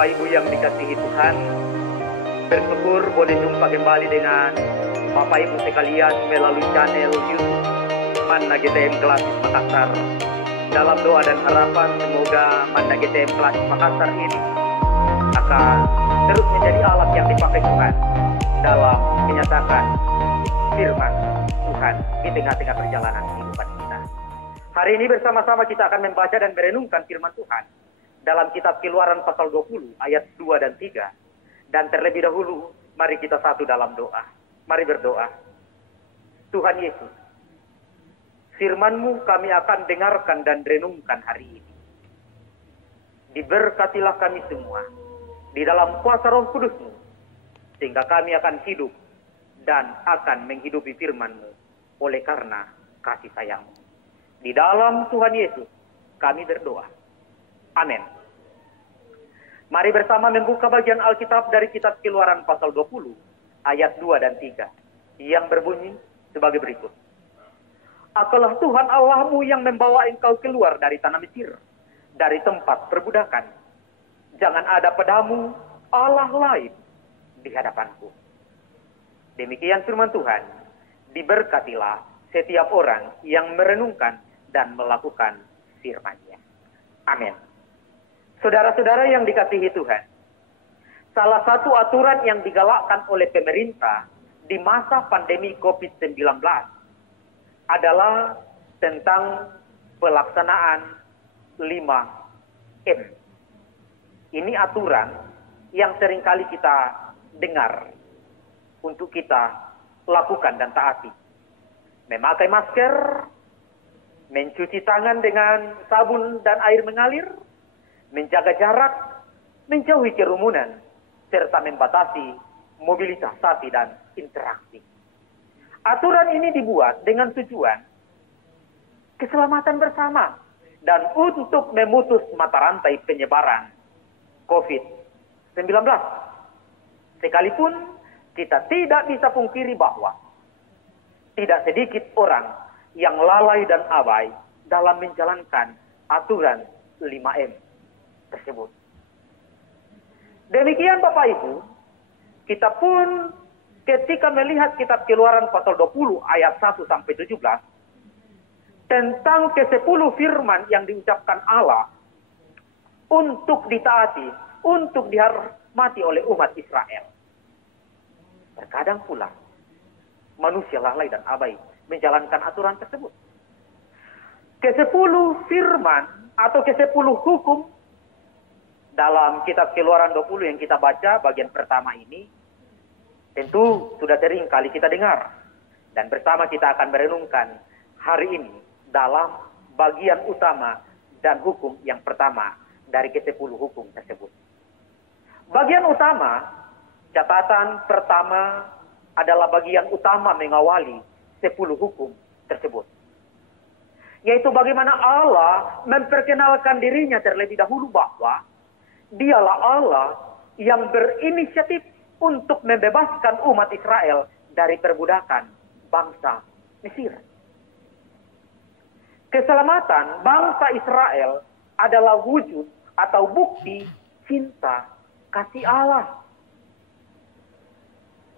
Bapak Ibu yang dikasihi Tuhan, bersyukur boleh jumpa kembali dengan Bapak Ibu sekalian melalui channel YouTube Manna GTM Klasis Makassar. Dalam doa dan harapan semoga Manna GTM Klasis Makassar ini akan terus menjadi alat yang dipakai Tuhan dalam menyatakan firman Tuhan di tengah-tengah perjalanan kehidupan kita. Hari ini bersama-sama kita akan membaca dan merenungkan firman Tuhan dalam kitab Keluaran pasal 20 ayat 2 dan 3. Dan terlebih dahulu mari kita satu dalam doa. Mari berdoa. Tuhan Yesus, firman-Mu kami akan dengarkan dan renungkan hari ini. Diberkatilah kami semua di dalam kuasa Roh Kudus-Mu, sehingga kami akan hidup dan akan menghidupi firman-Mu oleh karena kasih sayang-Mu. Di dalam Tuhan Yesus kami berdoa. Amin. Mari bersama membuka bagian Alkitab dari kitab Keluaran pasal 20 ayat 2 dan 3 yang berbunyi sebagai berikut. Akulah Tuhan Allahmu yang membawa engkau keluar dari tanah Mesir, dari tempat perbudakan. Jangan ada padamu Allah lain di hadapanku. Demikian firman Tuhan. Diberkatilah setiap orang yang merenungkan dan melakukan firman-Nya. Amin. Saudara-saudara yang dikasihi Tuhan, salah satu aturan yang digalakkan oleh pemerintah di masa pandemi COVID-19 adalah tentang pelaksanaan 5M. Ini aturan yang seringkali kita dengar untuk kita lakukan dan taati. Memakai masker, mencuci tangan dengan sabun dan air mengalir, menjaga jarak, menjauhi kerumunan, serta membatasi mobilisasi dan interaksi. Aturan ini dibuat dengan tujuan keselamatan bersama dan untuk memutus mata rantai penyebaran COVID-19. Sekalipun kita tidak bisa pungkiri bahwa tidak sedikit orang yang lalai dan abai dalam menjalankan aturan 5M tersebut. Demikian Bapak Ibu, kita pun ketika melihat kitab Keluaran pasal 20 ayat 1 sampai 17 tentang ke-10 firman yang diucapkan Allah untuk ditaati, untuk dihormati oleh umat Israel. Terkadang pula manusia lalai dan abai menjalankan aturan tersebut. Ke-10 firman atau ke-10 hukum dalam kitab Keluaran 20 yang kita baca bagian pertama ini tentu sudah sering kali kita dengar. Dan bersama kita akan merenungkan hari ini dalam bagian utama dan hukum yang pertama dari ke-10 hukum tersebut. Bagian utama, catatan pertama adalah bagian utama mengawali 10 hukum tersebut. Yaitu bagaimana Allah memperkenalkan dirinya terlebih dahulu bahwa Dialah Allah yang berinisiatif untuk membebaskan umat Israel dari perbudakan bangsa Mesir. Keselamatan bangsa Israel adalah wujud atau bukti cinta kasih Allah.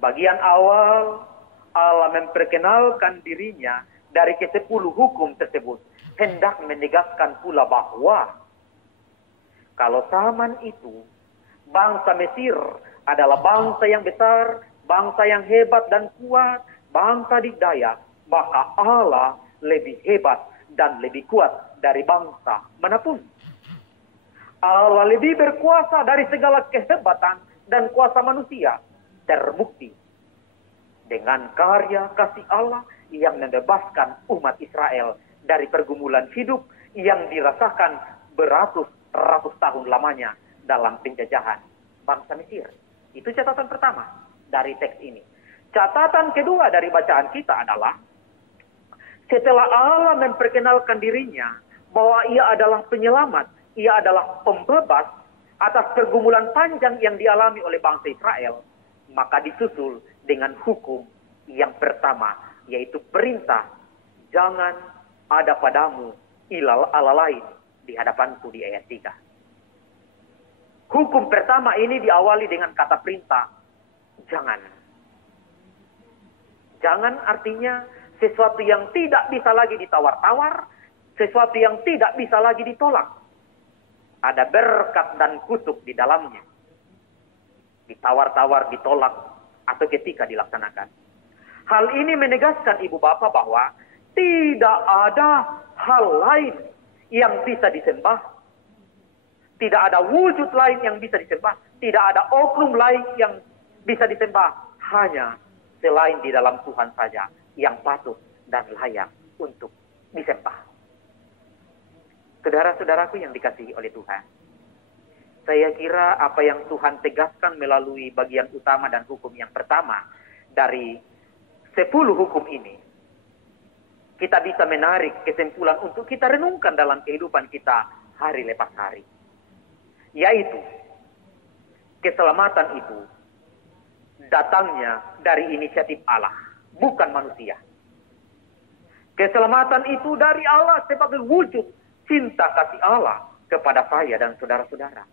Bagian awal, Allah memperkenalkan dirinya dari ke-10 hukum tersebut, hendak menegaskan pula bahwa kalau zaman itu bangsa Mesir adalah bangsa yang besar, bangsa yang hebat dan kuat, bangsa dikdaya, maka Allah lebih hebat dan lebih kuat dari bangsa manapun. Allah lebih berkuasa dari segala kehebatan dan kuasa manusia, terbukti dengan karya kasih Allah yang membebaskan umat Israel dari pergumulan hidup yang dirasakan beratus-ratus tahun lamanya dalam penjajahan bangsa Mesir. Itu catatan pertama dari teks ini. Catatan kedua dari bacaan kita adalah setelah Allah memperkenalkan dirinya bahwa Ia adalah penyelamat, Ia adalah pembebas atas pergumulan panjang yang dialami oleh bangsa Israel, maka disusul dengan hukum yang pertama, yaitu perintah jangan ada padamu Allah lain di hadapanku di ayat 3. Hukum pertama ini diawali dengan kata perintah. Jangan. Jangan artinya sesuatu yang tidak bisa lagi ditawar-tawar, sesuatu yang tidak bisa lagi ditolak. Ada berkat dan kutuk di dalamnya. Ditawar-tawar, ditolak, atau ketika dilaksanakan. Hal ini menegaskan ibu bapak bahwa tidak ada hal lain yang bisa disembah. Tidak ada wujud lain yang bisa disembah. Tidak ada oknum lain yang bisa disembah. Hanya selain di dalam Tuhan saja yang patut dan layak untuk disembah. Saudara-saudaraku yang dikasihi oleh Tuhan, saya kira apa yang Tuhan tegaskan melalui bagian utama dan hukum yang pertama dari 10 hukum ini, kita bisa menarik kesimpulan untuk kita renungkan dalam kehidupan kita hari lepas hari. Yaitu, keselamatan itu datangnya dari inisiatif Allah, bukan manusia. Keselamatan itu dari Allah sebagai wujud cinta kasih Allah kepada saya dan saudara-saudara.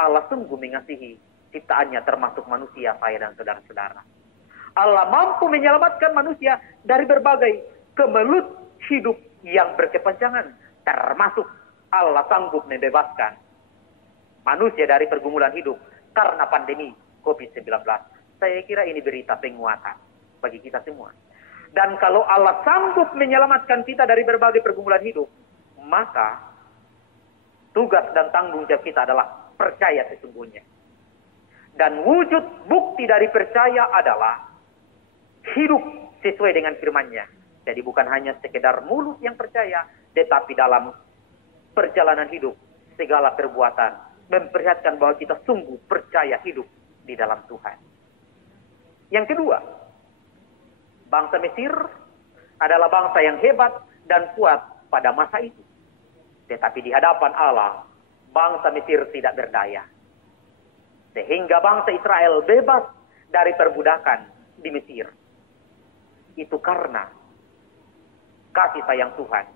Allah sungguh mengasihi ciptaannya termasuk manusia, saya dan saudara-saudara. Allah mampu menyelamatkan manusia dari berbagai kemelut hidup yang berkepanjangan. Termasuk Allah sanggup membebaskan manusia dari pergumulan hidup karena pandemi COVID-19. Saya kira ini berita penguatan bagi kita semua. Dan kalau Allah sanggup menyelamatkan kita dari berbagai pergumulan hidup, maka tugas dan tanggung jawab kita adalah percaya sesungguhnya. Dan wujud bukti dari percaya adalah hidup sesuai dengan firman-Nya. Jadi bukan hanya sekedar mulut yang percaya, tetapi dalam perjalanan hidup, segala perbuatan memperlihatkan bahwa kita sungguh percaya hidup di dalam Tuhan. Yang kedua, bangsa Mesir adalah bangsa yang hebat dan kuat pada masa itu. Tetapi di hadapan Allah, bangsa Mesir tidak berdaya. Sehingga bangsa Israel bebas dari perbudakan di Mesir. Itu karena kasih sayang Tuhan.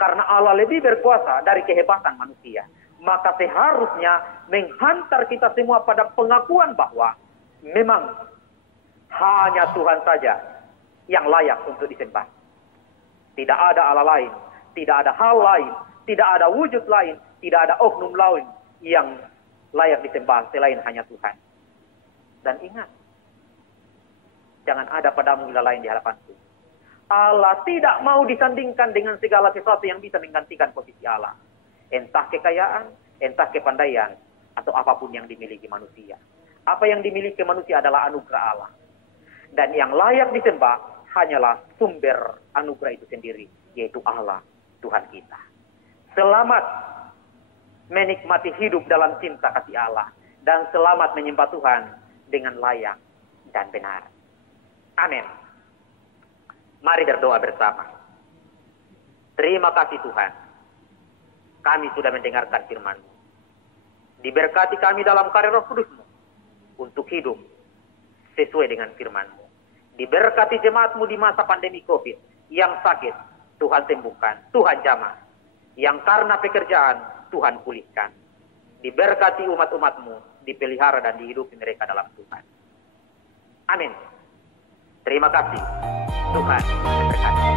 Karena Allah lebih berkuasa dari kehebatan manusia. Maka seharusnya menghantar kita semua pada pengakuan bahwa memang hanya Tuhan saja yang layak untuk disembah. Tidak ada Allah lain, tidak ada hal lain, tidak ada wujud lain, tidak ada oknum lain yang layak disembah selain hanya Tuhan. Dan ingat, jangan ada padamu ilah lain di hadapanku. Allah tidak mau disandingkan dengan segala sesuatu yang bisa menggantikan posisi Allah. Entah kekayaan, entah kepandaian, atau apapun yang dimiliki manusia. Apa yang dimiliki manusia adalah anugerah Allah. Dan yang layak disembah hanyalah sumber anugerah itu sendiri, yaitu Allah, Tuhan kita. Selamat menikmati hidup dalam cinta kasih Allah, dan selamat menyembah Tuhan dengan layak dan benar. Amin. Mari berdoa bersama. Terima kasih Tuhan. Kami sudah mendengarkan firman-Mu. Diberkati kami dalam karya Roh Kudus-Mu untuk hidup sesuai dengan firman-Mu. Diberkati jemaat-Mu di masa pandemi COVID. Yang sakit, Tuhan sembuhkan, Tuhan jamah. Yang karena pekerjaan, Tuhan pulihkan. Diberkati umat-umat-Mu, dipelihara dan dihidupi mereka dalam Tuhan. Amin. Terima kasih. Tuhan memberkati.